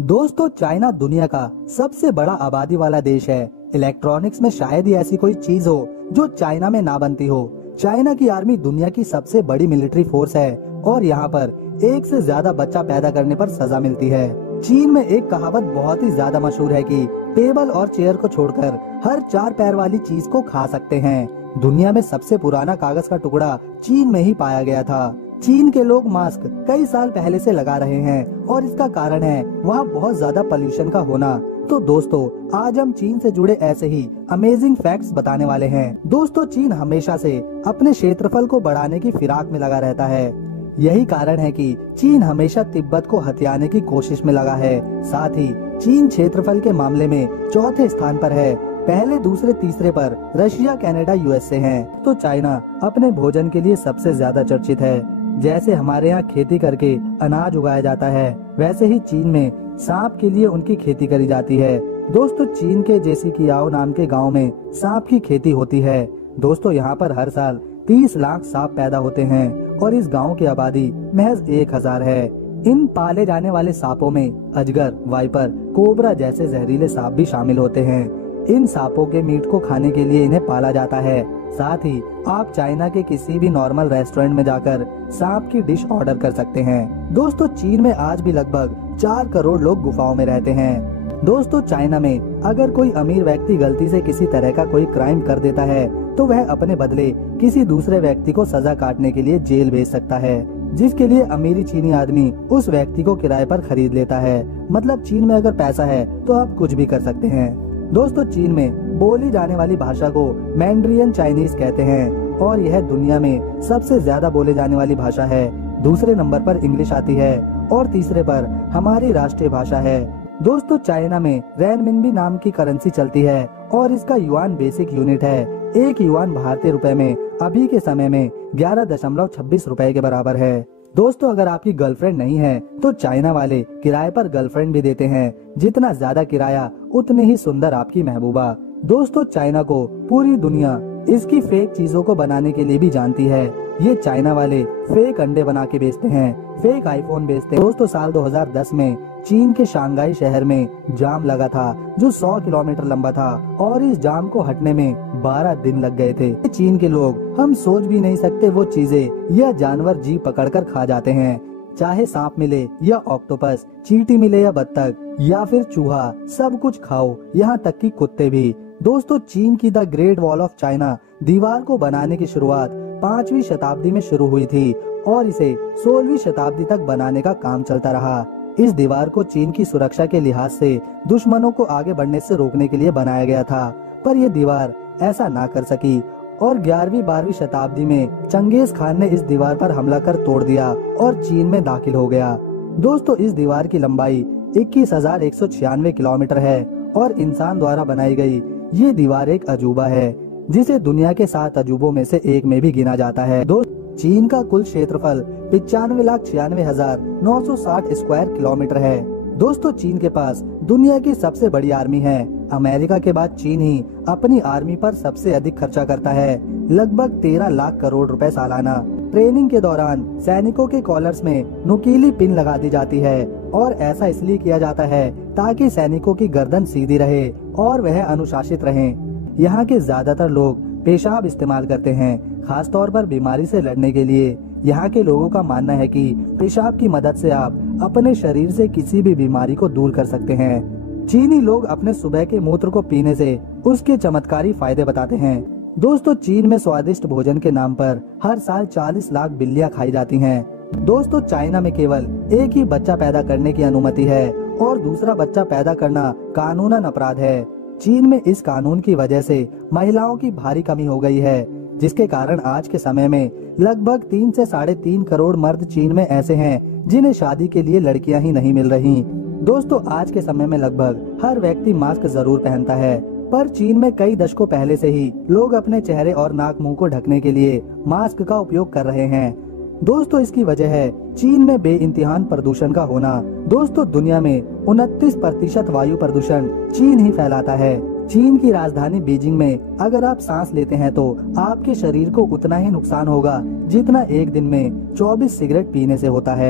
दोस्तों, चाइना दुनिया का सबसे बड़ा आबादी वाला देश है। इलेक्ट्रॉनिक्स में शायद ही ऐसी कोई चीज हो जो चाइना में ना बनती हो। चाइना की आर्मी दुनिया की सबसे बड़ी मिलिट्री फोर्स है और यहाँ पर एक से ज्यादा बच्चा पैदा करने पर सजा मिलती है। चीन में एक कहावत बहुत ही ज्यादा मशहूर है कि टेबल और चेयर को छोड़कर हर 4 पैर वाली चीज को खा सकते हैं। दुनिया में सबसे पुराना कागज का टुकड़ा चीन में ही पाया गया था। चीन के लोग मास्क कई साल पहले से लगा रहे हैं और इसका कारण है वहाँ बहुत ज्यादा पोल्यूशन का होना। तो दोस्तों, आज हम चीन से जुड़े ऐसे ही अमेजिंग फैक्ट्स बताने वाले हैं। दोस्तों, चीन हमेशा से अपने क्षेत्रफल को बढ़ाने की फिराक में लगा रहता है। यही कारण है कि चीन हमेशा तिब्बत को हथियाने की कोशिश में लगा है। साथ ही चीन क्षेत्रफल के मामले में चौथे स्थान पर है। पहले, दूसरे, तीसरे पर रशिया, कनाडा, यूएसए हैं। तो चाइना अपने भोजन के लिए सबसे ज्यादा चर्चित है। जैसे हमारे यहाँ खेती करके अनाज उगाया जाता है, वैसे ही चीन में सांप के लिए उनकी खेती करी जाती है। दोस्तों, चीन के जेसिकियाओ नाम के गांव में सांप की खेती होती है। दोस्तों, यहाँ पर हर साल 30 लाख सांप पैदा होते हैं और इस गांव की आबादी महज 1000 है। इन पाले जाने वाले सांपों में अजगर, वाइपर, कोबरा जैसे जहरीले सांप भी शामिल होते हैं। इन सांपों के मीट को खाने के लिए इन्हें पाला जाता है। साथ ही आप चाइना के किसी भी नॉर्मल रेस्टोरेंट में जाकर सांप की डिश ऑर्डर कर सकते हैं। दोस्तों, चीन में आज भी लगभग 4 करोड़ लोग गुफाओं में रहते हैं। दोस्तों, चाइना में अगर कोई अमीर व्यक्ति गलती से किसी तरह का कोई क्राइम कर देता है तो वह अपने बदले किसी दूसरे व्यक्ति को सजा काटने के लिए जेल भेज सकता है, जिसके लिए अमीरी चीनी आदमी उस व्यक्ति को किराए पर खरीद लेता है। मतलब चीन में अगर पैसा है तो आप कुछ भी कर सकते हैं। दोस्तों, चीन में बोली जाने वाली भाषा को मैंड्रियन चाइनीज कहते हैं और यह दुनिया में सबसे ज्यादा बोले जाने वाली भाषा है। दूसरे नंबर पर इंग्लिश आती है और तीसरे पर हमारी राष्ट्रीय भाषा है। दोस्तों, चाइना में रेनमिनबी नाम की करेंसी चलती है और इसका युआन बेसिक यूनिट है। एक युआन भारतीय रुपए में अभी के समय में 11.26 रुपए के बराबर है। दोस्तों, अगर आपकी गर्लफ्रेंड नहीं है तो चाइना वाले किराए पर गर्लफ्रेंड भी देते हैं। जितना ज्यादा किराया उतनी ही सुंदर आपकी महबूबा। दोस्तों, चाइना को पूरी दुनिया इसकी फेक चीजों को बनाने के लिए भी जानती है। ये चाइना वाले फेक अंडे बना के बेचते हैं, फेक आईफोन बेचते हैं। दोस्तों, साल 2010 में चीन के शंघाई शहर में जाम लगा था जो 100 किलोमीटर लंबा था और इस जाम को हटने में 12 दिन लग गए थे। चीन के लोग हम सोच भी नहीं सकते वो चीजें या जानवर जी पकड़कर खा जाते हैं। चाहे सांप मिले या ऑक्टोपस, चींटी मिले या बत्तख या फिर चूहा, सब कुछ खाओ, यहाँ तक कि कुत्ते भी। दोस्तों, चीन की the great wall of China दीवार को बनाने की शुरुआत 5वीं शताब्दी में शुरू हुई थी और इसे 16वीं शताब्दी तक बनाने का काम चलता रहा। इस दीवार को चीन की सुरक्षा के लिहाज से दुश्मनों को आगे बढ़ने से रोकने के लिए बनाया गया था, पर यह दीवार ऐसा ना कर सकी और 11वीं-12वीं शताब्दी में चंगेज खान ने इस दीवार पर हमला कर तोड़ दिया और चीन में दाखिल हो गया। दोस्तों, इस दीवार की लंबाई 21,196 किलोमीटर है और इंसान द्वारा बनाई गई ये दीवार एक अजूबा है जिसे दुनिया के 7 अजूबों में से एक में भी गिना जाता है। चीन का कुल क्षेत्रफल 95,96,960 स्क्वायर किलोमीटर है। दोस्तों, चीन के पास दुनिया की सबसे बड़ी आर्मी है। अमेरिका के बाद चीन ही अपनी आर्मी पर सबसे अधिक खर्चा करता है, लगभग 13 लाख करोड़ रुपए सालाना। ट्रेनिंग के दौरान सैनिकों के कॉलर्स में नुकीली पिन लगा दी जाती है और ऐसा इसलिए किया जाता है ताकि सैनिकों की गर्दन सीधी रहे और वह अनुशासित रहें। यहाँ के ज्यादातर लोग पेशाब इस्तेमाल करते हैं, खासतौर पर बीमारी से लड़ने के लिए। यहाँ के लोगों का मानना है कि पेशाब की मदद से आप अपने शरीर से किसी भी बीमारी को दूर कर सकते हैं। चीनी लोग अपने सुबह के मूत्र को पीने से उसके चमत्कारी फायदे बताते हैं। दोस्तों, चीन में स्वादिष्ट भोजन के नाम पर हर साल 40 लाख बिल्लियां खाई जाती हैं। दोस्तों, चाइना में केवल एक ही बच्चा पैदा करने की अनुमति है और दूसरा बच्चा पैदा करना कानूनन अपराध है। चीन में इस कानून की वजह से महिलाओं की भारी कमी हो गई है, जिसके कारण आज के समय में लगभग 3 से 3.5 करोड़ मर्द चीन में ऐसे हैं जिन्हें शादी के लिए लड़कियां ही नहीं मिल रही। दोस्तों, आज के समय में लगभग हर व्यक्ति मास्क जरूर पहनता है, पर चीन में कई दशकों पहले से ही लोग अपने चेहरे और नाक मुंह को ढकने के लिए मास्क का उपयोग कर रहे हैं। दोस्तों, इसकी वजह है चीन में बेइंतहान प्रदूषण का होना। दोस्तों, दुनिया में 29% वायु प्रदूषण चीन ही फैलाता है। चीन की राजधानी बीजिंग में अगर आप सांस लेते हैं तो आपके शरीर को उतना ही नुकसान होगा जितना एक दिन में 24 सिगरेट पीने से होता है।